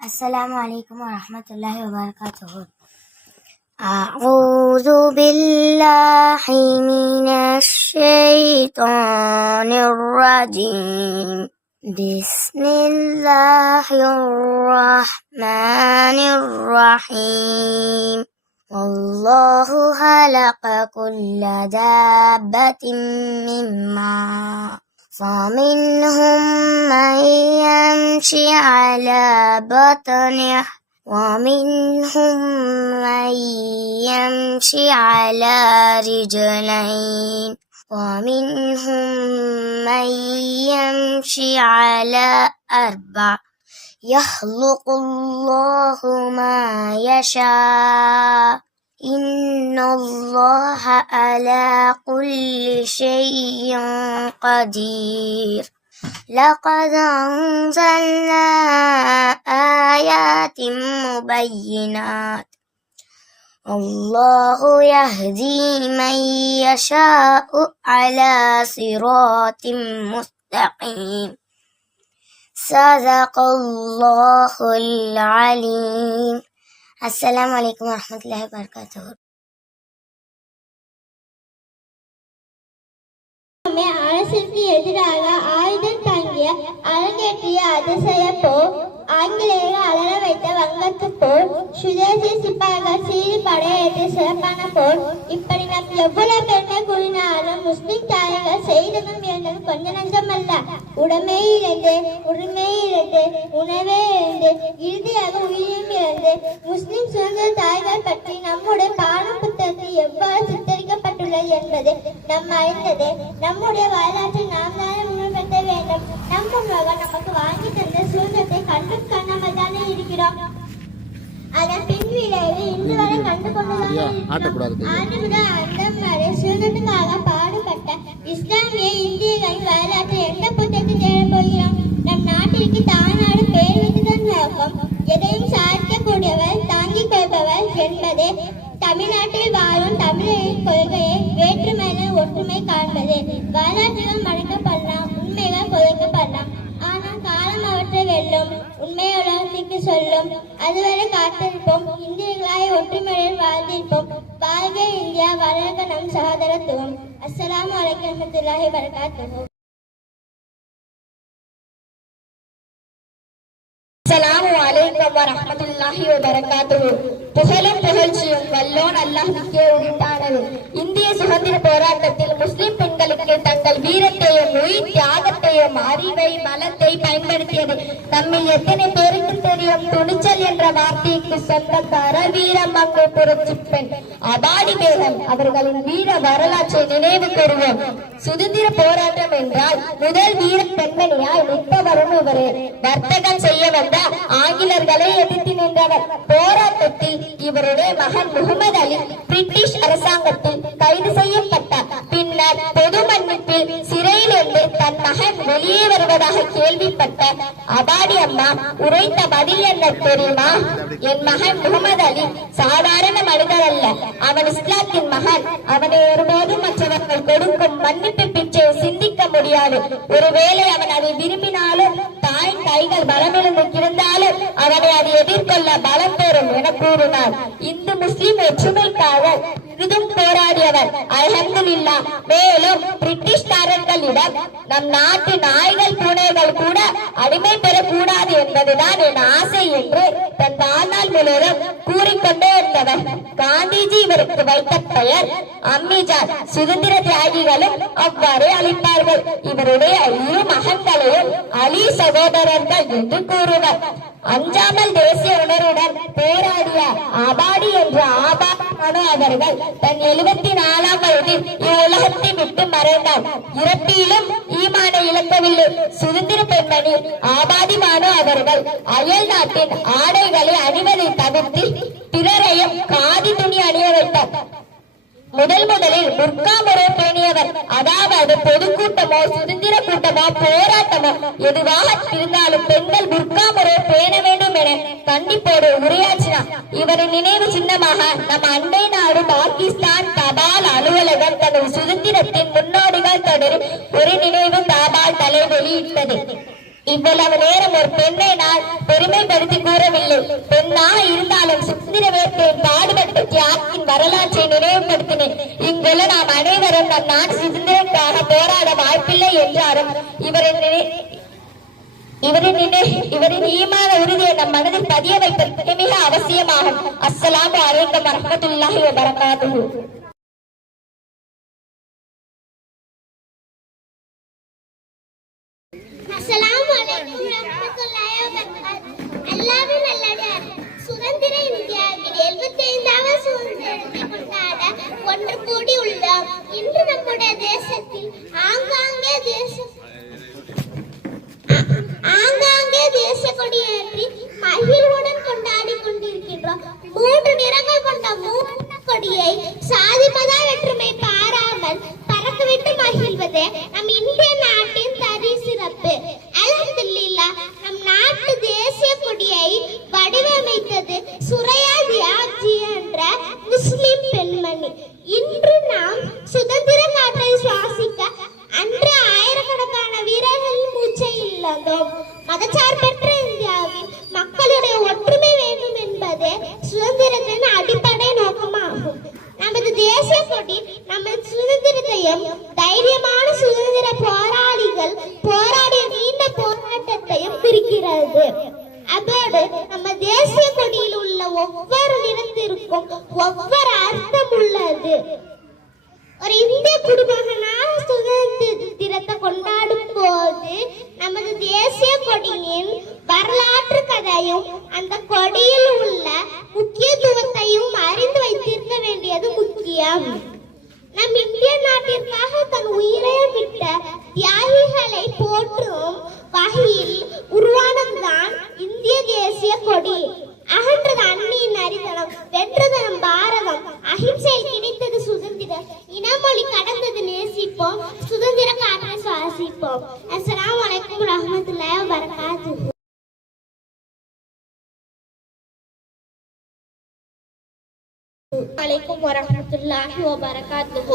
السلام عليكم ورحمة الله وبركاته. أعوذ بالله من الشيطان الرجيم. بسم الله الرحمن الرحيم. والله خلق كل دابة من ماء فمنهم من يمشي على بطنه ومنهم من يمشي على رجلين ومنهم من يمشي على أربع يخلق الله ما يشاء إن الله على كل شيء قدير. لقد أنزلنا آيات مبينات الله يهدي من يشاء على صراط مستقيم. صدق الله العليم. السلام عليكم ورحمة الله وبركاته. அரசுக்கு எதிராக ஆயுதம் தாங்கிய அரங்கேற்றிய அதிசய போர், ஆங்கிலேயர் அலற வைத்த வங்கத்து போர், சுதேசி சிப்பாய்கள் சீறி படையெடுத்து சிறப்பான போர், இப்படி நாம் எவ்வளவு பெருமை கூறினாலும் முஸ்லிம் தாயர்கள் செய்ததும் இருந்ததும் கொஞ்ச நஞ்சம் அல்ல. உடமை இழந்து உணவே இழந்து இறுதியாக உயிரும் இழந்து முஸ்லிம் சுதந்திர தாய்கள் பற்றி நம்முடைய பாட புத்தகத்தில் எவ்வாறு சித்தரிக்கப்பட்டுள்ளது என்பது நம் அறிந்தது. நம்முடைய வரலாற்றை நாம் தானே முன்னிறுத்த வேண்டும். நம் முன்னோர்கள் நமக்கு வாங்கி தந்த சுதந்திரத்தை கண்டும் காணாமல் தானே இருக்கிறோம். அதன் பின் விளைவு இன்று வரை கண்டு கொண்டுதான் ஆண்டுமுதல் அந்தம் வரை சுதந்திரத்துக்காக பாடுபட்ட இஸ்லாமிய இந்தியர்களின் வரலாற்றை எந்த புத்தகத்தில் தேடப் போகிறோம்? நம் நாட்டிற்கு தாய்நாடு பேர் வைத்ததன் நோக்கம் எதையும் சாதிக்கக்கூடியவர், தாங்கிக் கொள்பவர் என்பதே. தமிழ்நாட்டில் வாழும் தமிழரின் கொள்கையை வேற்றுமையில ஒற்றுமை காண்பது. வரலாற்றுகள் மறைக்கப்படலாம், உண்மைகள் புதைக்கப்படலாம், ஆனால் காலம் அவற்றை வெல்லும், உண்மையை உலகத்திற்கு சொல்லும். அதுவரை காத்திருப்போம், இந்தியர்களாய் ஒற்றுமையுடன் வாழ்ந்திருப்போம். வாழ்க இந்தியா, வளர்க நம் சகோதரத்துவம். அஸ்ஸலாமு அலைக்கும் வரஹ்மத்துல்லாஹி வபரகாத்துஹு. அஸ்ஸலாமு அலைக்கும் வரஹ்மத்துல்லாஹி வபரகாத்துஹு. புகழும் புகழ்ச்சியும் வல்லோன் அல்லாஹ்வுக்கே உரித்தானது. இந்திய சுதந்திர போராட்டத்தில் முஸ்லிம் பெண்களுக்கு தங்கள் வீரத்தையும் உயிர் தியாகத்தையும் அறிவை பலத்தை பயன்படுத்தியது நம்மில் எத்தனை பேருக்கு தெரியும்? துணிச்சல் என்ற வார்த்தைக்கு சொந்தக்கார வீரமங்கு புரட்சி பெண் அபாடி பேகம் அவர்களின் வீர வரலாற்றை நினைவு கூறுவோம். சுதந்திர போராட்டம் என்றால் முதல் வீர பெண்மணியாய் நிற்பவரும் இவரே. வர்த்தகம் செய்ய வந்த ஆங்கிலர்களை எதிர்த்து நின்றவர். போராட்டத்தில் இவருடைய மகன் முகமது அலி பிரிட்டிஷ் அரசாங்கத்தில் கைது செய்யப்பட்டார். பின்னர் பொது மன்னிப்பில் சிறையில் இருந்து தன் மகன் வெளியே வருவதாக கேள்விப்பட்ட அபாடி அம்மா உரைத்த பதில் என்ன தெரியுமா? என் மகன் முகமது அலி சாதாரண மனிதர் அல்ல, அவன் இஸ்லாத்தின் மகன். அவனை ஒருபோதும் மற்றவர்கள் கொடுக்கும் மன்னிப்பு பிச்சையை சிந்திக்க முடியாது. ஒருவேளை அவன் அதை விரும்பினாலும் தாய் கைகள் பலமிழந்து இருந்தாலும் அவனை அதை எதிர்கொள்ள பலம் பெறும் என கூறினார். இந்து முஸ்லிம் ஒற்றுமைக்காக பெரிதும் போராடியவர். அல்ஹம்துலில்லாஹ். மேலும் பிரிட்டிஷ்காரர்களிடம் நம் நாட்டு நாய்கள் பூனைகள் கூட அடிமை பெறக்கூடாது என்பதுதான் என் ஆசை என்று தன் வாழ்நாள் முழுவதும் கூறிக்கொண்டே இருந்தவர். காந்திஜி இவருக்கு வைத்த பெயர் அம்மிஜான். சுதந்திர தியாகிகளும் அவ்வாறே அழைப்பார்கள். இவருடைய இரு மகன்களையும் அலி சகோதரர்கள் என்று கூறுவர். அஞ்சாமல் தேசிய உணர்வுடன் போராடிய அபாடி என்ற ஆபாடி அவர்கள் தன் 74ஆம் வயதில் இவ்வுலகத்தை விட்டு மறைந்தார். இறப்பிலும் ஈமானை இழக்கவில்லை. சுதந்திர பெண்மணி ஆபாதி மானு அவர்கள் அயல் நாட்டின் ஆடைகளை அணிவதை தவிர்த்து பிறரையும் காதி துணி அணிய வைத்தார். முதலில் புர்கா முறை பேணியவர். அதாவது பொதுக்கூட்டமோ சுதந்திர கூட்டமோ போராட்டமோ எதுவாக இருந்தாலும் பெண்கள் புர்கா முறை பேண வேண்டும் என கண்டிப்போடு உரையாற்றினார். இவரின் நினைவு சின்னமாக நம் அண்டை நாடு பாகிஸ்தான் தபால் அலுவலகம் தனது சுதந்திரத்தின் முன்னோடிகள் தொடர் ஒரு நினைவு தபால் தலை வெளியிட்டது. இவ்வளவு நேரம் ஒரு பெண்ணை நான் பெருமைப்படுத்தி கூறவில்லை. பெண்ணா இருந்தாலும் சுதந்திர வேட்கையில் பாடுபட்ட தியாகின் வரலாற்றை நினைவுபடுத்தினேன். இங்குள்ள நாம் அனைவரும் நம் நாட்டு சுதந்திரத்துக்காக போராட வாய்ப்பில்லை என்றாலும் இவரின் ஈமான உறுதியை நம் மனதில் பதிய வைப்பது மிக அவசியமாகும். அஸ்ஸலாமு அலைக்கும் வரஹ்மத்துல்லாஹி வ பரகாத்துஹு. அஸ்ஸலாமு அலைக்கும் வரஹ்மத்துல்லாஹி வ பரகாத்துஹு. அல்லாஹ்வின் நல்லடியார், சுதந்திர இந்தியாவின் 75வது சுதந்திரத்தை கொண்டாட ஒன்று கூடி உள்ளோம். இன்று நம்முடைய தேசத்தில் ஆங்காங்கே தேச கொடியேற்றி மகிழ்வுடன் கொண்டாடி கொண்டிருக்கின்றோம். 3 நிறங்கள் கொண்ட மூவர்ண கொடியை சாதி மத வேற்றுமை பாராமல் பறக்கவிட்டு மகிழ்வதே நம் இந்திய நாட்டின் தனி சிறப்பு. அல்ஹம்துலில்லாஹ், நம் நாட்டு தேசிய கொடியை வடிவமைத்தது சுரையா தியாஜி என்ற முஸ்லிம் பெண்மணி. இன்று நாம் சுதந்திர காற்றை சுவாசிக்க அன்று ஆயிரக்கணக்கான வீரர்களின் மூச்சை இழந்தோம். மதச்சார்பற்ற இந்தியாவில் மக்களுடைய ஒற்றுமை வேண்டும் என்பதே சுதந்திரத்தின் அடிப்படை நோக்கமாகும். நமது தேசிய கொடி நமது சுதந்திரத்தையும் தைரியமான சுதந்திர போராளிகள் போராடிய நீண்ட போராட்டத்தையும் குறிக்கிறது. அதோடு நம்ம தேசிய கொடியில் உள்ள ஒவ்வொரு நிறத்திற்கும் ஒவ்வொரு அர்த்தம் உள்ளது. ஒரு இந்திய குடிமகனாக சுதந்திரத்தை கொண்டாடும் போது நமது தேசிய கொடியின் வரலாற்று கதையும் அந்த கொடியில் உள்ள முக்கியத்துவத்தையும் அறிந்து வைத்திருக்க வேண்டியது முக்கியம். நம் இந்திய நாட்டிற்காக தன் உயிரையும் விட்ட தியாகிகளை போற்றும் வகையில் உருவானதுதான் இந்திய தேசிய கொடி. அகன்றது அன்னியின் அரிதனம், வென்றது நம் பாரதம். அஹிம்சையில் கிடைத்தது சுதந்திரம். இனமொழி கடந்தது நேசிப்போம், சுதந்திர காற்றை சுவாசிப்போம். அஸ்ஸலாமு அலைக்கும் வரஹ்மத்துல்லாஹி வ பரகாத்துஹு. عليكم ورحمة الله وبركاته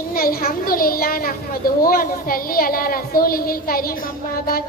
إن الحمد لله نحمده ونصلي على رسوله الكريم أما بعد.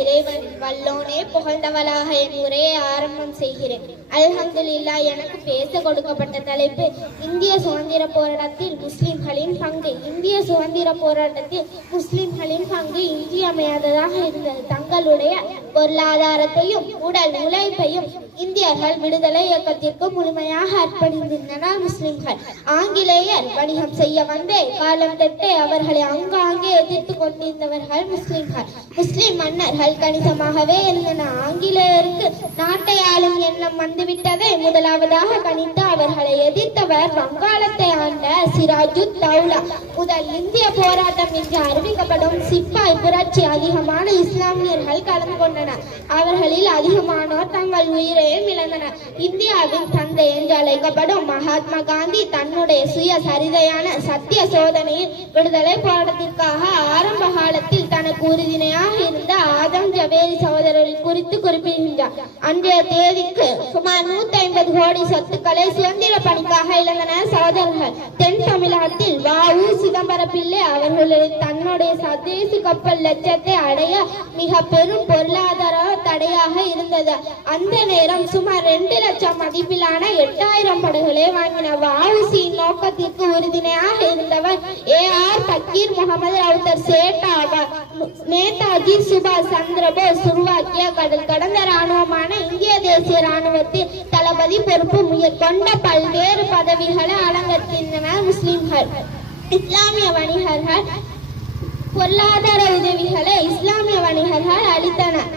இறைவன் வல்லோனே புகழ்ந்தவளாக என் உரையை ஆரம்பம் செய்கிறேன். அல்ஹம்துலில்லாஹ். எனக்கு பேச கொடுக்கப்பட்ட தலைப்பு இந்திய சுதந்திர போராட்டத்தில் முஸ்லிம்களின் பங்கு. இந்திய சுதந்திர போராட்டத்தில் முஸ்லிம்களின் பங்கு இன்றியமையாததாக இருந்தது. தங்களுடைய பொருளாதாரத்தையும் உடல் உழைப்பையும் இந்தியர்கள் விடுதலை இயக்கத்திற்கு முழுமையாக அர்ப்பணித்திருந்தனர் முஸ்லிம்கள். ஆங்கிலேயர் வணிகம் செய்ய வந்தே காலம் தொட்டே அவர்களை அங்காங்கே எதிர்த்து கொண்டிருந்தவர்கள் முஸ்லிம்கள். முஸ்லிம் மன்னர்கள் கணிசமாகவே இருந்தனர். ஆங்கிலேயருக்கு நாட்டை ஆளும் எண்ணம் வந்துவிட்டதை முதலாவதாக கணித்து அவர்களை எதிர்த்தவர் வங்காளத்தை ஆண்ட சிராஜுத் தௌலா. முதல் இந்திய போராட்டம் என்று அறிவிக்கப்படும் சிப்பாய் புரட்சி அதிகமான இஸ்லாமியர்கள் கலந்து கொண்டனர். அவர்களில் அதிகமானோர் தங்கள் உயிரையும் இழந்தனர். இந்தியாவின் தந்தை என்று அழைக்கப்படும் மகாத்மா காந்தி தன்னுடைய சுய சரிதையான சத்திய சோதனையில் விடுதலை போராட்டத்திற்காக ஆரம்ப காலத்தில் தனக்கு உறுதுணையாக இருந்த ஆதம் ஜவேரி சகோதரர்கள் குறித்து குறிப்பிடுகின்றார். அன்றைய தேதிக்கு சுமார் 150 கோடி சொத்துக்களை சுதந்திர பணிக்காக இழந்தனர் சகோதரர்கள். தென் தமிழகத்தில் வ.உ. சிதம்பர பிள்ளை அவர்களுடைய தன்னுடைய சதேசி கப்பல் லட்சத்தை அடைய மிக பெரும் பொருளாதார தடையாக இருந்தது. அந்த நேரம் சுமார் 2 லட்சம் மதிப்பிலான 8000 படகுகளை வாங்கின வ.உ.சியின் நோக்கத்திற்கு உறுதுணையாக இருந்தவர் ஏ.ஆர். பக்கீர் முகமது ரவுத்தர் சேட் ஆவார். நேதாஜி சுபாஷ் சந்திர போஸ் உருவாக்கிய கடல் கடந்த இராணுவமான இந்திய தேசிய இராணுவத்தில் தளபதி பொறுப்பு கொண்ட பல்வேறு பதவிகளை அலங்கரித்தனர் முஸ்லிம்கள். இஸ்லாமிய வணிகர்கள் பொருளாதார உதவிகளை இஸ்லாமிய வணிகர்கள் அளித்தனர்.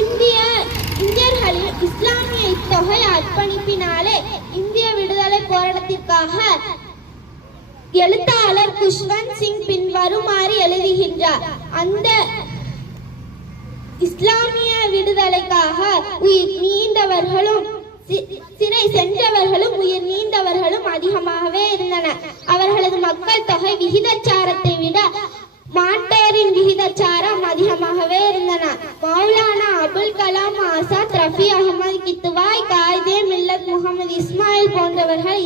இந்தியர்களின் இஸ்லாமிய இத்தொகை அர்ப்பணிப்பினாலே இந்திய விடுதலை போராட்டத்திற்காக எழுத்தாளர் குஷ்வந்த் சிங் பின்வருமாறு எழுதுகின்றார். அந்த இஸ்லாமிய விடுதலைக்காக உயிர் நீண்டவர்களும் சிறை சென்றவர்களும் உயிர் நீண்டவர்களும் அதிகமாகவே இருந்தனர். அவர்களது மக்கள் தொகை விகிதாச்சாரத்தை விட மாட்டோரின் விகிதாச்சாரம் அதிகமாகவே இருந்தன. மௌலானா அபுல் கலாம் ஆசாத், ரஃபி அகமது கித்துவாய், காயிதே மில்லத் முகமது இஸ்மாயில் போன்றவர்கள்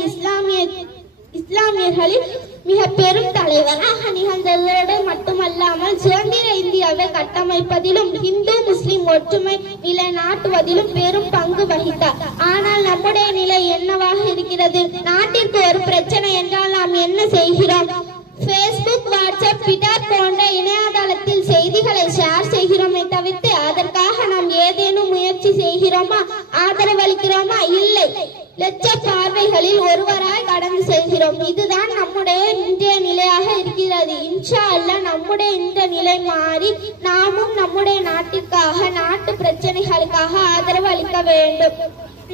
இஸ்லாமியர்களில் மிக பெரும் தலைவராக நிகழ்ந்ததோடு மட்டுமல்லாமல் சுதந்திர இந்தியாவை கட்டமைப்பதிலும் இந்து முஸ்லிம் ஒற்றுமை நிலைநாட்டுவதிலும் பெரும் பங்கு வகித்தார். ஆனால் நம்முடைய நிலை என்னவாக இருக்கிறது? நாட்டிற்கு ஒரு பிரச்சனை என்றால் நாம் என்ன செய்கிறோம்? Facebook, WhatsApp, Twitter போன்ற இணையதளத்தில் செய்திகளை ஷேர் செய்கிறோமே தவிர்த்து அதற்காக நாம் ஏதேனும் முயற்சி செய்கிறோமா? ஆதரவளிக்கிறோமா? இல்லை. லட்ச பார்வைகளில் ஒருவராய் கடந்து செல்கிறோம். இதுதான் நம்முடைய இன்றைய நிலையாக இருக்கிறது. இன்ஷா அல்லாஹ் நம்முடைய இந்த நிலை மாறி நாமும் நம்முடைய நாட்டிற்காக நாட்டு பிரச்சனைகளுக்காக ஆதரவு அளிக்க வேண்டும்.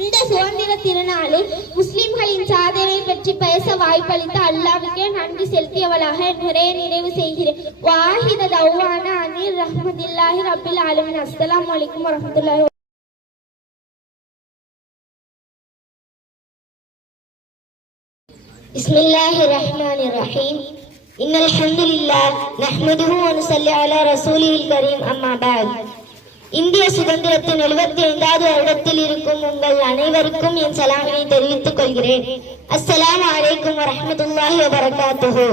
இந்த சுதந்திர திருநாளில் முஸ்லிம்களின் சாதனை பற்றி பேச வாய்ப்பளித்த அல்லாஹ்வுக்கே நன்றி செலுத்தியவளாக நிறைய நிறைவு செய்கிறேன். வாஹித தௌவான அனில் ரஹ்மத்துல்லாஹி ரப்பில் ஆலமீன். அஸ்ஸலாமு அலைக்கும் வரஹ்மத்துல்லாஹி. பிஸ்மில்லாஹிர் ரஹ்மானிர் ரஹீம். இன்னல் ஹம்துலில்லாஹ் நஹ்மதுஹு வ நுஸல்லி அலா ரசூலில் கரீம். அம்மா பஅத். இந்திய சுதந்திரத்தின் 75வது வருடத்தில் இருக்கும் உங்கள் அனைவருக்கும் என் சலாமினை தெரிவித்துக் கொள்கிறேன். அஸ்ஸலாமு அலைக்கும் வரஹ்மத்துல்லாஹி வபரகாத்துஹு.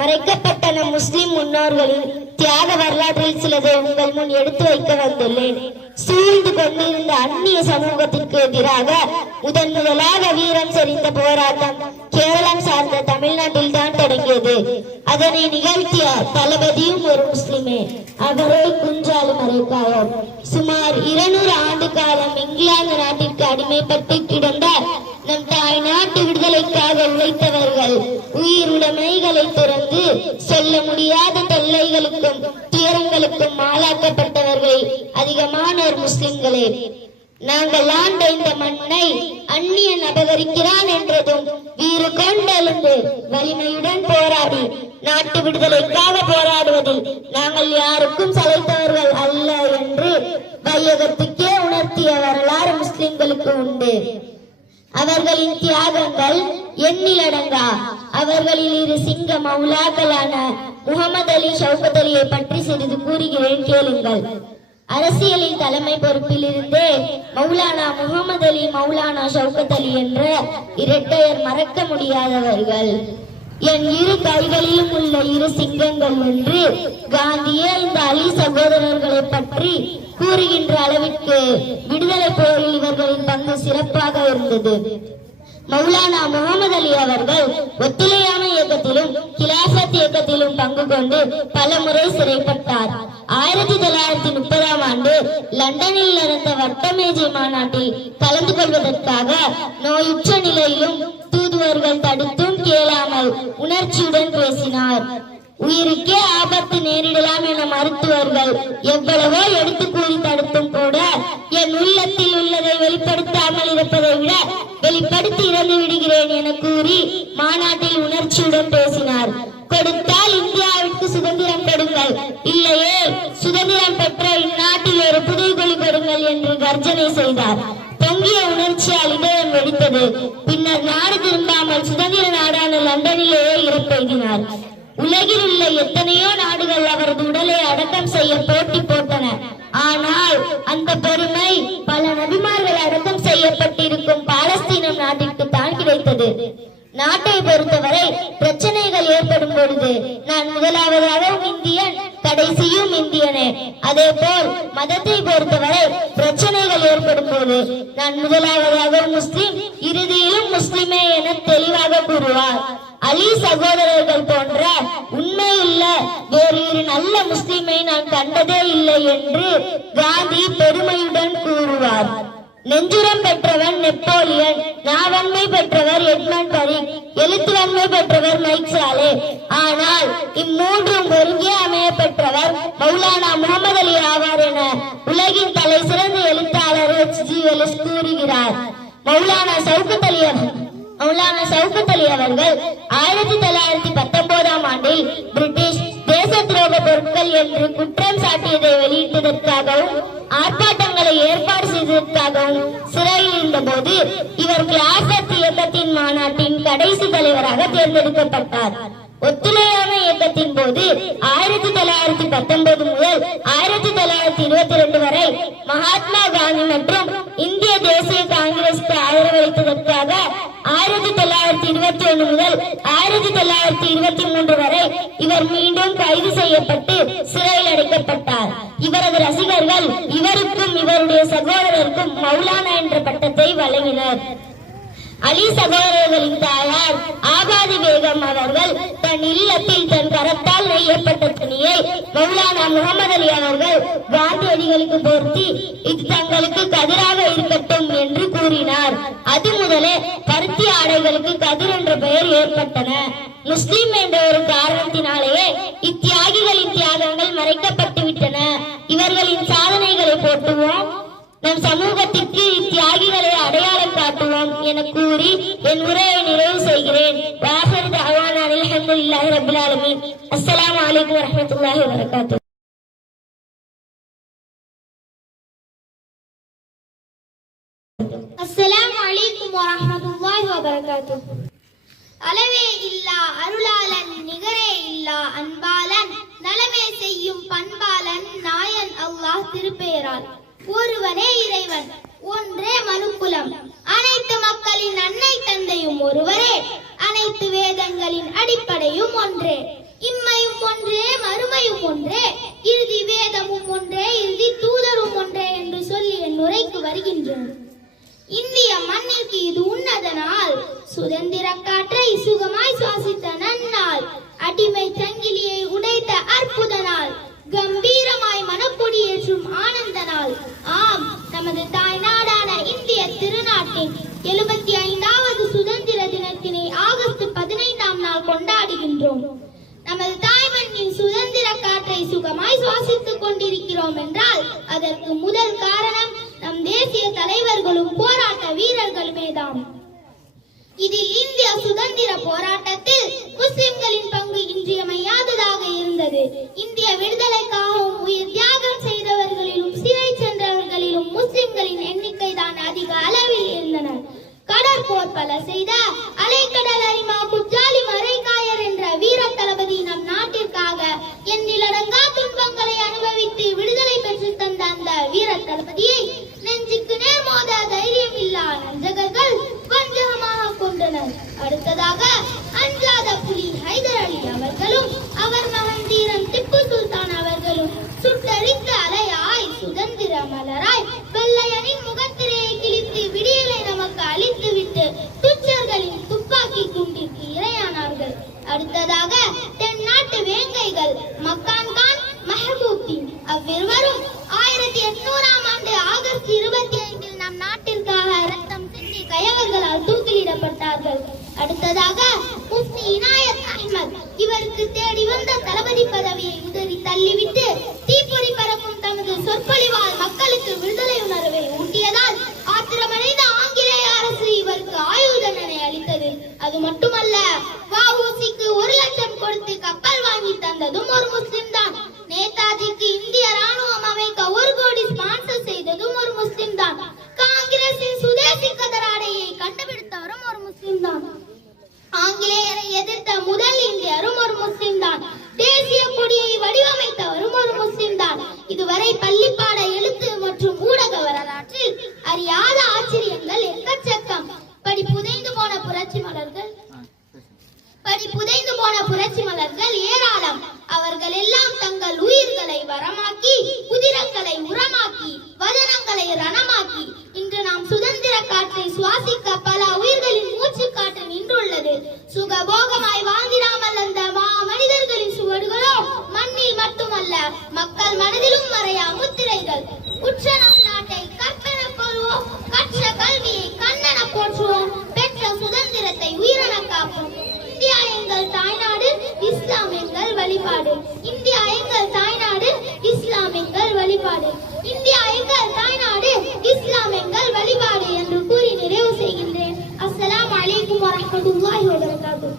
மறைக்கப்பட்ட நம் முஸ்லிம் முன்னோர்களின் தியாக வரலாற்றில் சிலதை உங்கள் முன் எடுத்து வைக்க வந்துள்ளேன். சூழ்ந்து கொண்டிருந்த அந்நிய சமூகத்திற்கு எதிராக முதலாக வீரம் செறிந்த போராட்டம் கேரளம் சார்ந்த தமிழ்நாட்டில் தான் தொடங்கியது. அதனை நிகழ்த்திய தளபதியும் ஒரு முஸ்லிமே, அவரே குஞ்சாலி மரைக்காயர். சுமார் 200 ஆண்டு காலம் இங்கிலாந்து நாட்டிற்கு அடிமைப்பட்டு கிடந்த நம் தாய் நாட்டு விடுதலைக்காக உழைத்தவர்கள் உயிருடைமைகளை துறந்து சொல்ல முடியாத தொல்லைகளுக்கும் துயரங்களுக்கும் ஆளாக்கப்பட்டவர்கள் அதிகமானோர் முஸ்லிம்களே. நாங்கள் ஆண்ட இந்த மண்ணை அந்நியன் அபகரிக்கிறான் என்றதும் வீறு கொண்டெழுந்து வலிமையுடன் போராடி நாட்டு விடுதலைக்காக போராடுவதில் நாங்கள் யாருக்கும் சளைத்தவர்கள் அல்ல என்று வையகத்துக்கே உணர்த்திய வரலாறு முஸ்லிம்களுக்கு உண்டு. அவர்களின் தியாகங்கள் எண்ணிலடங்கா. அவர்களில் இரு சிங்க மௌலாக்களான முகமது அலி, ஷவுகத் அலியை பற்றி சிறிது கூறுகிறேன், கேளுங்கள். அரசியலில் தலைமை பொறுப்பில் இருந்தே மௌலானா முகமது அலி, மௌலானா ஷவுகத் அலி என்ற இரட்டையர் மறக்க முடியாதவர்கள். என் இரு கைகளிலும் உள்ள இரு சிங்கங்கள் என்று காந்தியே இந்த அலி சகோதரர்களை பற்றி கூறுகின்ற அளவிற்கு விடுதலை போரில் இவர்களின் பங்கு சிறப்பாக இருந்தது. மௌலானா முகமது அலி அவர்கள் ஒத்துழையாமை இயக்கத்திலும் கிலாஃபத் இயக்கத்திலும் பங்கு கொண்டு பல முறை சிறைப்பட்டார். 1930ஆம் ஆண்டு லண்டனில் நடந்த வட்டமேஜை மாநாட்டில் கலந்து கொள்வதற்காக நோயுற்ற நிலையிலும் தூதுவர்கள் தடுத்தும் கேளாமல் உணர்ச்சியுடன் பேசினார். உயிருக்கே ஆபத்து நேரிடலாம் என மருத்துவர்கள் எவ்வளவோ எடுத்து கூறி தடுத்தும் கூட என் உள்ளத்தில் உள்ளதை வெளிப்படுத்தாமல் இருப்பதை விட வெளிப்படுத்தி இறந்து விடுகிறேன் என கூறி மாநாட்டில் உணர்ச்சியுடன் பேசினார். கொடுத்தால் இந்தியாவிற்கு சுதந்திரம் கொடுங்கள், இல்லையே சுதந்திரம் பெற்ற இந்நாட்டில் ஒரு புதைகுழி கொடுங்கள் என்று கர்ஜனை செய்தார். பொங்கிய உணர்ச்சியால் இதயம் வெடித்தது. பின்னர் நாடு திரும்பாமல் சுதந்திர நாடான லண்டனிலேயே இறப்பெய்தினார். உலகில் உள்ள எத்தனையோ நாடுகள் அவரது உடலை அடக்கம் செய்ய போட்டி போட்டன. ஆனால் அந்த பெருமை பல நபிமார்கள் அடக்கம் செய்யப்பட்டிருக்கும் பாலஸ்தீனம் நாட்டிற்கு தான் கிடைத்தது. நாட்டை பொறுத்தவரை பிரச்சனைகள் ஏற்படும் பொழுது நான் முதலாவதாகவும் இந்தியன், கடைசியும் இந்தியனே. அதே போல் மதத்தை பொறுத்தவரை பிரச்சனைகள் ஏற்படும் போது நான் முதலாவதாக முஸ்லிம், இறுதியிலும் முஸ்லிமே என தெளிவாக கூறுவார். அலி சகோதரர்கள் போன்ற உண்மையுள்ள வேறு இரு நல்ல முஸ்லிமை நான் கண்டதே இல்லை என்று காந்தி பெருமையுடன் கூறுவார். நெஞ்சுரம் பெற்றவன் நெப்போலியன், நாவன்மை பெற்றவர் எட்மண்ட் பரிக், எழுத்துவன்மை பெற்றவர் மைக் சாலே. ஆனால் இம்மூன்றும் ஒருங்கே அமைய பெற்றவர் மௌலானா முகமது அலி ஆவார் என உலகின் தலை சிறந்த எழுத்தாளர் H.G. Wells கூறுகிறார். மௌலானா ஷவுகத் அலி அவர்கள் 1919ஆம் ஆண்டில் பிரிட்டிஷ் தேச துரோக பொருட்கள் என்று குற்றம் சாட்டியதை வெளியிட்டதற்காகவும் ஆர்ப்பாட்டங்களை ஏற்பாடு செய்ததற்காகவும் சிறையில் இருந்தபோது இவர் கிலாஃபத் இயக்கத்தின் மாநாட்டின் கடைசி தலைவராக தேர்ந்தெடுக்கப்பட்டார். ஒத்துழையாமை இயக்கத்தின் போது 1919 முதல் 1922 வரை மகாத்மா காந்தி மற்றும் இந்திய தேசிய காங்கிரசுக்கு ஆதரவளித்ததற்காக 1921 1921 முதல் 1923 வரை இவர் மீண்டும் கைது செய்யப்பட்டு சிறையில் அடைக்கப்பட்டார். இவரது ரசிகர்கள் இவருக்கும் இவருடைய சகோதரருக்கும் மௌலானா என்ற பட்டத்தை வழங்கினர். அலி சகோதரர்களின் தாயார் ஆபாதி பேகம் அவர்கள் தன் இல்லத்தில் தன் கரத்தால் நெய்யப்பட்ட துணியை மௌலானா முகமது அலி அவர்கள் காந்தியடிகளுக்கு பொருத்தி இது தங்களுக்கு கதிராக இருக்கட்டும் என்று கூறினார். அது முதலே பருத்தி ஆடைகளுக்கு கதிர் என்ற பெயர் ஏற்பட்டன. முஸ்லிம் என்ற ஒரு காரணத்தினாலேயே இத்தியாகிகளின் தியாகங்கள் மறைக்கப்பட்டு விட்டன. இவர்களின் சாதனைகளை போற்றுவோம், நம் சமூகத்திற்கு இத்தியாகிகளை அடையாளம் காட்டுவோம் என கூறி என் உரையை நிறைவு செய்கிறேன். வாஹிர் தஅவானா அல்ஹம்துலில்லாஹி ரப்பில் ஆலமீன். அஸ்ஸலாமு அலைக்கும் வரஹ்மத்துல்லாஹி வபரகாத்துஹு. அஸ்ஸலாமு அலைக்கும் வரஹ்மத்துல்லாஹி வபரகாத்துஹு. அளவே இல்லா அருளாளன் நிகரே இல்லா அன்பாளன் நலமே செய்யும் பண்பாளன் நாயன் அல்லாஹ் திருப்பெயரால். ஒருவனே இறைவன், ஒன்றே மனுக்குலம், அனைத்து மக்களின் அன்னை தந்தையும் ஒருவரே, அனைத்து வேதங்களின் அடிப்படையும் ஒன்றே, இம்மையும் ஒன்றே மறுமையும் ஒன்றே, இறுதி வேதமும் ஒன்றே இறுதி தூதரும் ஒன்றே என்று சொல்லி என் உரைக்கு வருகின்றேன். இந்திய மண்ணிற்கு இது உன்னத நாள், சுதந்திர காற்றை சுகமாய் சுவாசித்த நன்னாள், அடிமை சங்கிலியை உடைத்த அற்புத நாள், கம்பீரமாய் மனக்கொடியேற்றும் ஆனந்த நாள். ஆம், நமது தாய் நாடான இந்திய திருநாட்டின் 75வது சுதந்திர தினத்தினை ஆகஸ்ட் 15ஆம் நாள் கொண்டாடுகின்றோம். நமது தாய்மண்ணின் சுதந்திர காற்றை சுகமாய் சுவாசித்துக் கொண்டிருக்கிறோம் என்றால் அதற்கு முதல் காரணம் நம் தேசிய தலைவர்களும் போராட்ட வீரர்களுமேதான். இதில் இந்திய சுதந்திர போராட்டத்தில் முஸ்லிம்களின் பங்கு இன்றியமையாததாக இருந்தது. இந்திய விடுதலைக்காகவும் உயிர் தியாகம் செய்தவர்களிலும் சிறை சென்றவர்களிலும் முஸ்லிம்களின் எண்ணிக்கை தான் அதிக அளவில் இருந்தனர். கடற்போர் பல செய்த அலைக்கடல் அரிமா குஜாலி மரைக்காயர் என்ற வீர தளபதி நம் நாட்டிற்காக எண்ணிலடங்கா துன்பங்களை அனுபவித்து விடுதலை பெற்று தந்த அந்த வீர தளபதியை நெஞ்சுக்கு நேர் மோத தைரியம் இல்லா நஞ்சகர்கள் வஞ்சகமாக கொண்டனர். அடுத்ததாக அஞ்சாத புலி ஹைதர் அலி அவர்களும் அவர் மகன் தீரன் திப்பு சுல்தான் அவர்களும் சுட்டரித்த அலையாய் சுதந்திர மலராய் வெள்ளையனின் முகத்திரையை கிழித்து விடியலை நமக்கு அளித்துவிட்டு துச்சர்களின் துப்பாக்கி குண்டிற்கு இரையானார்கள். அடுத்ததாக தென்னாட்டு வேங்கைகள் மக்கான் கான், மெஹபூப்தீன் அவ்விருவரும் 1800ஆம் ஆண்டு ஆகஸ்ட் 25 நம் நாட்டிற்காக ரத்தம் சிந்தி கயவர்களால் தூக்கிலிடப்பட்டார்கள். அடுத்ததாக முஃப்தி இனாயத் அஹ்மத், இவருக்கு தேடி வந்த தளபதி பதவியை உதறி தள்ளிவிட்டு தீப்பொறி பறக்கும் தமது சொற்பொழிவால் மக்களுக்கு விடுதலை உணர்வை ஊட்டியதால் ஆத்திரமடைந்த ஆங்கிலேய அரசு இவருக்கு ஆயுள் தண்டனை அளித்தது. அது மட்டுமல்ல, வஉசிக்கு 1 லட்சம் கொடுத்து கப்பல் வாங்கி தந்ததும் ஒரு முஸ்லிம் தான். நேதாஜிக்கு இந்திய ராணுவம் அமைக்க 1 கோடி ஸ்பான்சர் செய்ததும் ஒரு முஸ்லிம் தான். காங்கிரசின் சுதேசி கதராடையை கண்டுபிடித்தவரும் ஒரு முஸ்லிம் தான். ஆங்கிலேயரை எதிர்த்த முதல் இந்தியரும் ஒரு முஸ்லிம் தான். தேசிய கொடியை வடிவமைத்தவரும் ஒரு முஸ்லிம் தான். இதுவரை பள்ளிப்பாட எழுத்து மற்றும் ஊடக வரலாற்றில் அறியாத ஆச்சரியங்கள் எக்கச்சக்கம். படிப்புதைந்து போன புரட்சி மலர்கள் ஏராளம். அவர்கள் எல்லாம் தங்கள் உயிர்களை வரமாக்கி, உதிரங்களை உரமாக்கி, வதனங்களை ரணமாக்கி இன்று நாம் சுதந்திர காற்றை சுவாசிக்க பல உயிர்களின் மூச்சு காற்று நின்றுள்ளது. சுகபோகமாய் வாழ்ந்திடாமல் அந்த மனிதர்களின் சுவடுகளோ மண்ணில் மட்டுமல்ல மக்கள் மனதிலும் மறையா முத்திரைகள். உற்ற நம் நாட்டை கற்பென கொள்வோம், கற்ற கல்வியை கண்ணென போற்றுவோம், பெற்ற சுதந்திரத்தை உயிரென காப்போம். இந்தியா எங்கள் தாய்நாடு, இஸ்லாம் எங்கள் வழிபாடு. இந்தியா எங்கள் தாய்நாடு, இஸ்லாம் எங்கள் வழிபாடு. இந்தியா எங்கள் தாய்நாடு, இஸ்லாம் எங்கள் வழிபாடு என்று கூறி நிறைவு செய்கின்றேன். அஸ்ஸலாமு அலைக்கும் வரஹ்மத்துல்லாஹி வபரகாத்துஹு.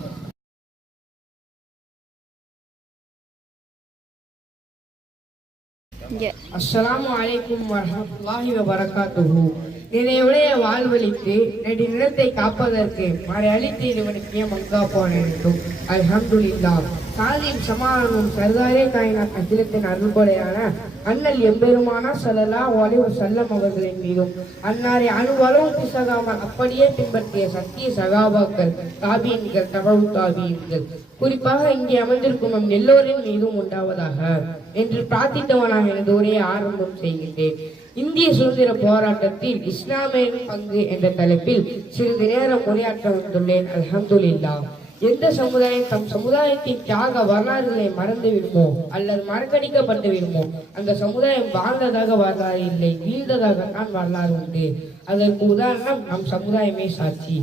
அஸ்ஸலாமு அலைக்கும் வரஹ்மத்துல்லாஹி வபரகாத்துஹு. நிறைவுடைய வாழ்வழித்து நெடுநிலத்தை காப்பதற்கு மறை அளித்து இவனுக்கே மங்காப்பான் வேண்டும். அல்ஹம்துலில்லாஹ். சாதியும் சமாதானமும் சர்தாரே காயினாத் அகிலத்தின் அருள்கொடையான அண்ணல் எம்பெருமானா ஸல்லல்லாஹு அலைஹி வஸல்லம் அவர்களின் மீதும் அன்னாரை அணுவளவும் பிசகாமல் அப்படியே பின்பற்றிய சத்திய சகாபாக்கள், தாபீன்கள், தபவு தாபீன்கள், குறிப்பாக இங்கே அமர்ந்திருக்கும் நம் எல்லோரின் மீதும் உண்டாவதாக என்று பிரார்த்தித்தவனாக எனது உரையை ஆரம்பம் செய்கின்றேன். இந்திய சுதந்திர போராட்டத்தில் இஸ்லாமிய பங்கு என்ற தலைப்பில் சிறிது நேரம் உரையாற்ற வந்துள்ளேன். அல்ஹம்துலில்லாஹ். எந்த சமுதாயம் தம் சமுதாயத்தின் தியாக வரலாறுகளை மறந்து விடுமோ அல்லது மறக்கடிக்கப்பட்டு விடுமோ அந்த சமுதாயம் வாழ்ந்ததாக வரலாறு இல்லை, வீழ்ந்ததாகத்தான் வரலாறு உண்டு. அதற்கு உதாரணம் நம் சமுதாயமே சாட்சி.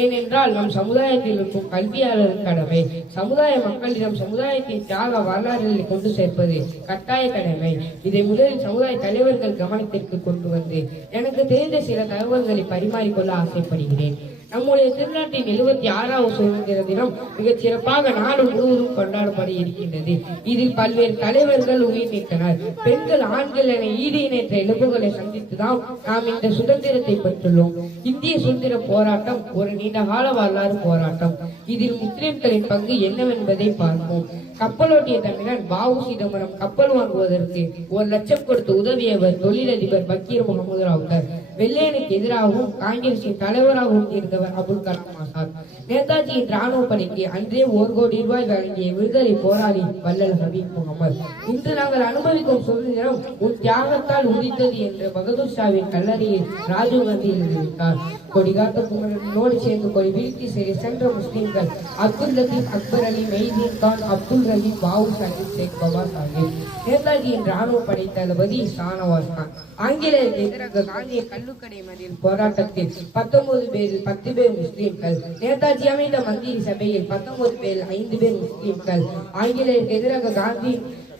ஏனென்றால் நம் சமுதாயத்தில் இருக்கும் கல்வியாளரின் கடமை சமுதாய மக்களிடம் சமுதாயத்தின் தியாக வரலாறுகளை கொண்டு சேர்ப்பது கட்டாய கடமை. இதை முதலில் சமுதாய தலைவர்கள் கவனத்திற்கு கொண்டு வந்து எனக்கு தெரிந்த சில தகவல்களை பரிமாறிக்கொள்ள ஆசைப்படுகிறேன். நம்முடைய திருநாட்டின் 76வது சுதந்திர தினம் மிகச் சிறப்பாக நாடு முழுவதும் கொண்டாடப்பட இருக்கின்றது. இதில் பல்வேறு தலைவர்கள் உயிர் நீத்தனர். பெண்கள் ஆண்கள் என ஈடு இணைத்த இழப்புகளை சந்தித்துதான் நாம் இந்த சுதந்திரத்தை பெற்றுள்ளோம். இந்திய சுதந்திர போராட்டம் ஒரு நீண்டகால வரலாறு போராட்டம். இதில் முஸ்லிம்களின் பங்கு என்னவென்பதை பார்ப்போம். கப்பலோட்டிய தமிழன் வாவு சிதம்பரம் கப்பல் வாங்குவதற்கு 1 லட்சம் கொடுத்து உதவியவர் தொழிலதிபர் பக்கீர் முகமது ராவுத்தர். வெள்ளையனுக்கு எதிராகவும் காங்கிரசின் தலைவராகவும் இருந்தவர் அபுல் கலாம் ஆசாத். நேதாஜியின் ராணுவ படைக்கு அன்றே 1 கோடி ரூபாய் வழங்கிய விடுதலை போராளி வள்ளல் ஹபீப் முகமது. இன்று நாங்கள் அனுபவிக்கும் சுதந்திரம் உன் தியாகத்தால் உதித்தது என்று பகதூர் ஷாவின் கல்லறையில் ராஜீவ் காந்தி எழுதிவிட்டார். கொடிகாத்த குமரனோடு சேர்ந்து கொடி வீழ்த்தி சென்ற முஸ்லிம்கள் அப்துல் லத்தீப், அக்பர் அலி, மெய்தீன் கான், அப்துல் ரஹீம், பாபு சாஹிப், ஷேக் பாபா சாஹிப். நேதாஜியின் ராணுவ படை தளபதி ஷானவாஸ் கான். ஆங்கிலேயருக்கு எதிராக காந்திய கள்ளுக்கடை மறியல் போராட்டத்தில் 19 பேரில் 10 பேர் முஸ்லிம்கள். நேதாஜி அமைந்த மந்திரி சபையில் 19 பேரில் 5 பேர் முஸ்லிம்கள். ஆங்கிலேயருக்கு எதிராக காந்தி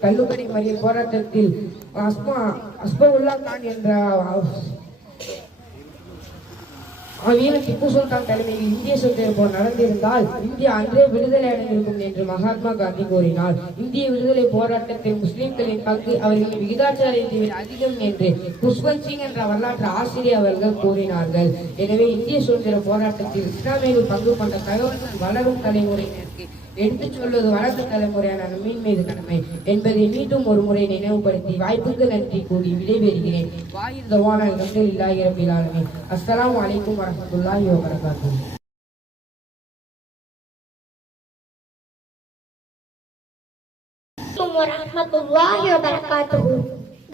கள்ளுக்கடை மறியல் போராட்டத்தில் அஸ்பவுல்லா கான் என்ற வீரன் திப்பு சுல்தான் தலைமையில் இந்திய சுதந்திர போர் நடந்திருந்தால் இந்தியா அன்றே விடுதலை அடைந்திருக்கும் என்று மகாத்மா காந்தி கூறினார். இந்திய விடுதலை போராட்டத்தில் முஸ்லிம்களின் பங்கு அவர்களின் விகிதாச்சாரத்தை விட அதிகம் என்று குஷ்வந்த் சிங் என்ற வரலாற்று ஆசிரியர் அவர்கள் கூறினார்கள். எனவே இந்திய சுதந்திர போராட்டத்தில் இஸ்லாமியர்கள் பங்கு கொண்ட தகவல்கள் வளரும் தலைமுறையினருக்கு எடுத்துச் சொல்வது வளர்ந்த தலைமுறையான நம்மின் மீது கடமை என்பதை மீண்டும் ஒரு முறை நினைவுபடுத்தி வாய்ப்புக்கு நன்றி கூறி விடைபெறுகிறேன். வாயில் தவான அல்ஹம்துலில்லாஹி ரப்பில் ஆலமீன். அஸ்ஸலாமு அலைக்கும் வரஹ்மத்துல்லாஹி வபரகாத்துஹு. வரஹ்மத்துல்லாஹி வபரகாத்துஹு.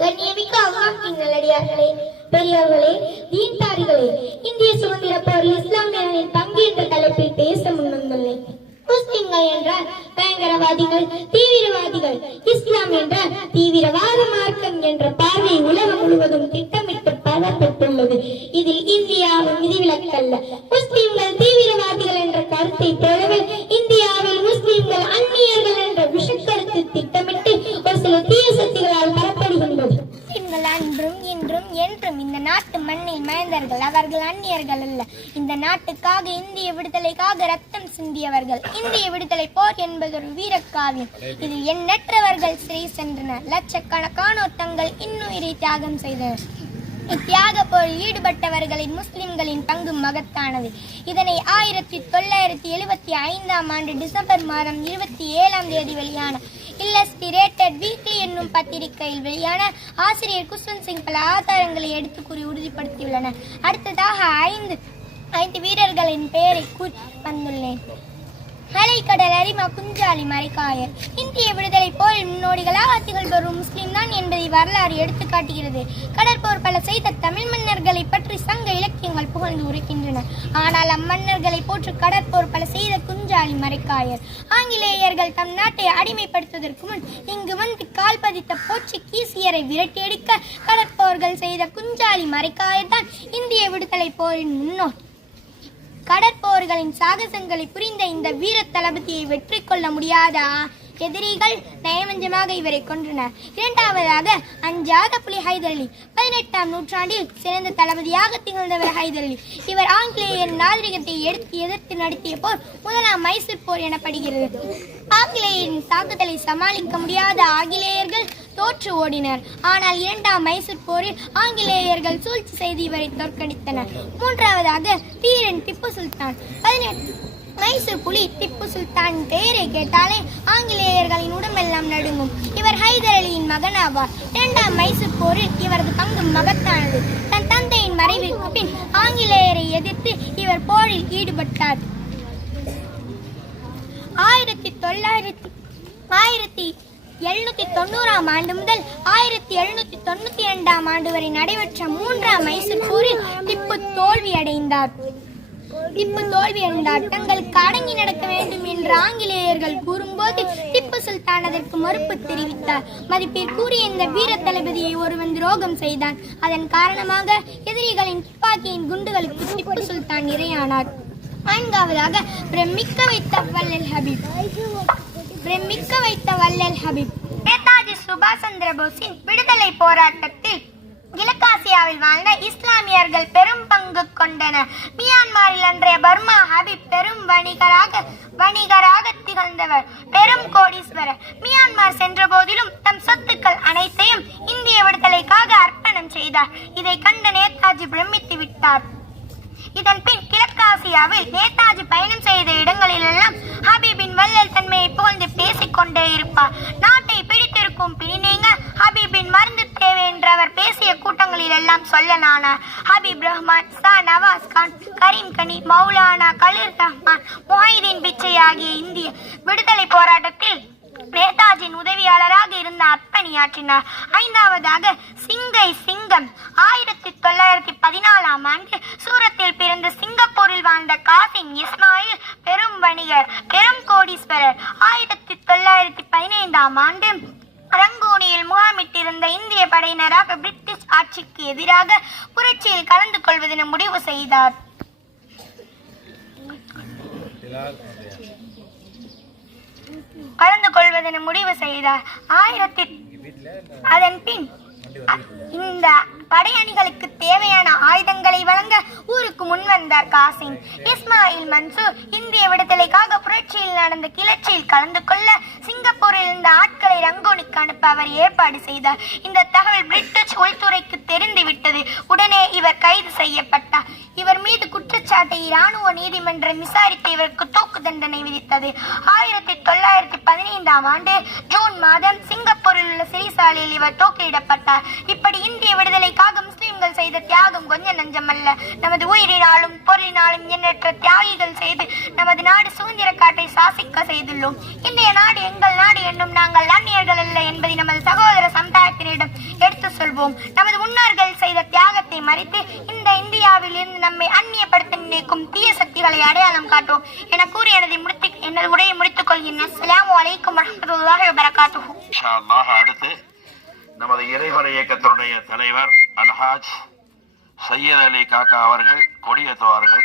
கண்ணியமிக்க அல்லாஹ்வின் நல்லடியார்களே, பெரியவர்களே, தீன்தாரிகளே, இந்திய சுதந்திர போரில் இஸ்லாமியர்களின் பங்கு என்ற தலைப்பில் பேச முன்வந்துள்ளேன். முஸ்லிம்கள் என்றால் பயங்கரவாதிகள், தீவிரவாதிகள். இஸ்லாம் என்றால் தீவிரவாத மார்க்கம் என்ற பார்வை உலகம் முழுவதும் திட்டமிட்டு பரப்பப்பட்டுள்ளது. இதில் இந்தியாவும் விதிவிலக்கல்ல. முஸ்லிம்கள் தீவிரவாதிகள் என்ற கருத்தை போலவே இந்தியாவில் முஸ்லிம்கள் அந்நியர்கள் என்ற விஷக்கருத்து திட்டமிட்டு ஒரு சில தீய சக்திகளால் பரப்படுகின்றது. அன்றும் இன்றும் என்றும் இந்த நாட்டு மண்ணில் மனிதர்கள், அவர்கள் அந்நியர்கள் அல்ல. இந்த நாட்டுக்காக இந்திய விடுதலைக்காக ரத்தம் சிந்தியவர்கள். இந்திய விடுதலை போர் என்பது ஒரு வீரக்காவியம். இதில் எண்ணற்றவர்கள் சிறை சென்றனர். லட்சக்கணக்கானோர் தங்கள் இன்னுயிரை தியாகம் செய்தனர். இத்தியாக போரில் ஈடுபட்டவர்களின் முஸ்லிம்களின் பங்கு மகத்தானது. இதனை 1975ஆம் ஆண்டு டிசம்பர் மாதம் 27ஆம் தேதி வெளியான இல்லஸ்டிரேட்டட் வீக்லி என்னும் பத்திரிகையில் வெளியான ஆசிரியர் குஷ்வந்த் சிங் பல ஆதாரங்களை எடுத்து கூறி உறுதிப்படுத்தியுள்ளனர். அடுத்ததாக 5 வீரர்களின் பெயரை கூறி வந்துள்ளேன். அலைக்கடல் அரிமா குஞ்சாலி மரைக்காயர். இந்திய விடுதலை போரில் முன்னோடிகளாக திகழ்பவர் முஸ்லிம் தான் என்பதை வரலாறு எடுத்துக்காட்டுகிறது. கடற்போர் பல செய்த தமிழ் மன்னர்களை பற்றி சங்க இலக்கியங்கள் புகழ்ந்து உரைக்கின்றன. ஆனால் அம்மன்னர்களை போற்று கடற்போர் பல செய்த குஞ்சாலி மரைக்காயர். ஆங்கிலேயர்கள் தம் நாட்டை அடிமைப்படுத்துவதற்கு முன் இங்கு வந்து கால் பதித்த போர்ச்சுகீசியரை விரட்டியடிக்க கடற்போர்கள் செய்த குஞ்சாலி மரைக்காயர் தான் இந்திய விடுதலை போரின் முன்னோர். கடற்போர்களின் சாகசங்களை புரிந்த இந்த வீர தளபதியை வெற்றி கொள்ள முடியாதா? எதிரிகள் நயவஞ்சமாக இவரை கொன்றனர். இரண்டாவதாக அஞ்சாத புலி ஹைதர் அலி. 18ஆம் நூற்றாண்டில் சிறந்த தளபதியாக திகழ்ந்தவர் ஹைதர் அலி. இவர் ஆங்கிலேயர் நாகரிகத்தை எதிர்த்து நடத்திய போர் முதலாம் மைசூர் போர் எனப்படுகிறது. ஆங்கிலேயரின் தாக்குதலை சமாளிக்க முடியாத ஆங்கிலேயர்கள் தோற்று ஓடினர். ஆனால் இரண்டாம் மைசூர் போரில் ஆங்கிலேயர்கள் சூழ்ச்சி செய்து இவரை தோற்கடித்தனர். மூன்றாவதாக தீரன் திப்பு சுல்தான். 18 மைசூர் புலி திப்பு சுல்தான் பெயரை கேட்டாலே ஆங்கிலேயர்களின் உடம்பெல்லாம் நடுங்கும். இவர் ஹைதர் அலியின் மகன் ஆவார். இரண்டாம் மைசூர் போரில் இவரது பங்கு மகத்தானது. தன் தந்தையின் மறைவிற்கு பின் ஆங்கிலேயரை எதிர்த்து இவர் போரில் ஈடுபட்டார். 1790ஆம் ஆண்டு முதல் 1792ஆம் ஆண்டு வரை நடைபெற்ற 3ஆம் மைசூர் போரில் திப்பு தோல்வியடைந்தார். தங்களுக்கு அடங்கி நடக்க வேண்டும் என்று ஆங்கிலேயர்கள் கூறும்போது திப்பு சுல்தான் அதற்கு மறுப்பு தெரிவித்தார். மதிப்பிற்குரிய இந்த வீர தளபதியை ஒருவன் துரோகம் செய்தான். அதன் காரணமாக எதிரிகளின் துப்பாக்கியின் குண்டுகளுக்கு திப்பு சுல்தான் இரையானார். நான்காவதாக பிரமிக்க வைத்த வள்ளல் ஹபீப். நேதாஜி சுபாஷ் சந்திர போஸின் விடுதலை போராட்டத்தில் கிழக்காசியாவில் வாழ்ந்த இஸ்லாமியர்கள் பெரும் பங்கு கொண்டனர். மியான்மரில் அன்றைய பர்மா ஹபீப் பெரும் வணிகராக திகழ்ந்தவர், பெரும் கோடீஸ்வரர். மியான்மர் சென்ற போதிலும் தம் சொத்துக்கள் அனைத்தையும் இந்திய விடுதலைக்காக அர்ப்பணம் செய்தார். இதை கண்ட நேதாஜி பிரமித்து விட்டார். இதன் பின் கிழக்காசியாவில் நேதாஜி பயணம் செய்த இடங்களிலெல்லாம் ஹபீபின் வள்ளல் தன்மையை புகழ்ந்து பேசிக் கொண்டே இருப்பார். நாட்டை பிடித்திருக்கும் பிணிநீங்க ஹபீபின் மருந்து தேவை என்று அவர் பேசிய கூட்டங்களில் எல்லாம் சொல்லலானார். ஹபீப் ரஹ்மான், சா நவாஸ் கான், கரீம் கனி, மௌலானா கலீல் ரஹ்மான், முஹைதீன் பிச்சை ஆகிய இந்திய விடுதலை போராட்டத்தில் நேதாஜியின் உதவியாளராக இருந்த அர்ப்பணியாற்றினார். ஐந்தாவதாக சிங்கை சிங்கம். 1914ஆம் ஆண்டு சூரத்தில் பிறந்த சிங்கப்பூரில் வாழ்ந்த காசிம் இஸ்மாயில் பெரும் வணிகர், பெரும் கோடீஸ்வரர். 1915ஆம் ஆண்டு ரங்கூனியில் முகாமிட்டிருந்த இந்திய படையினராக பிரிட்டிஷ் ஆட்சிக்கு எதிராக புரட்சியில் கலந்து கொள்வதென முடிவு செய்தார். அதன் பின் இந்த படையணிகளுக்கு தேவையான ஆயுதங்களை வழங்க ஊருக்கு முன்வந்தார் காசிம். இஸ்மாயில் மன்சூர் இந்திய விடுதலைக்காக புரட்சியில் நடந்த கிளர்ச்சியில் கலந்து கொள்ள சிங்கப்பூரில் இருந்த ஆட்களை ரங்கோனிக்கு அனுப்ப அவர் ஏற்பாடு செய்தார். இந்த தகவல் பிரிட்டிஷ் உள்துறைக்கு தெரிந்துவிட்டது. உடனே இவர் கைது செய்யப்பட்டார். இவர் மீது குற்றச்சாட்டை இராணுவ நீதிமன்றம் விசாரித்து இவருக்கு தூக்கு தண்டனை விதித்தது. 1915ஆம் ஆண்டு ஜூன் மாதம் சிங்கப்பூரில் உள்ள சிறைசாலையில் இவர் தூக்கிலிடப்பட்டார். இப்படி இந்திய விடுதலைக்காக முஸ்லிம்கள் செய்த தியாகம் கொஞ்சம் நஞ்சமல்ல. நமது உயிரினாலும் பொருளினாலும் எண்ணற்ற தியாகிகள் செய்து நமது நாடு சுதந்திர காட்டை சாசிக்க செய்துள்ளோம். இந்திய நாடு எங்கள் நாடு என்னும் நாங்கள் அந்நியர்கள் அல்ல என்பதை நமது சகோதர சமுதாயத்தினரிடம் எடுத்து சொல்வோம். நமது முன்னோர்கள் செய்த தியாகத்தை மறைத்து இந்த இந்தியாவில் இருந்து நம்மை அந்நியப்படுத்த நினைக்கும் தீய சக்திகளை அடையாளம் காட்டுவோம் என கூறி எனது உரையை முடித்துக் கொள்கிறேன். அஸ்ஸலாமு அலைக்கும் வரஹ்மத்துல்லாஹி வபரகாத்துஹு. இன்ஷா அல்லாஹ் அடுத்து நமது இறைவரை இயக்கத்தினுடைய தலைவர் அல்ஹாஜ் சையத் அலி காக்கா அவர்கள் கொடியேற்றுவார்கள்.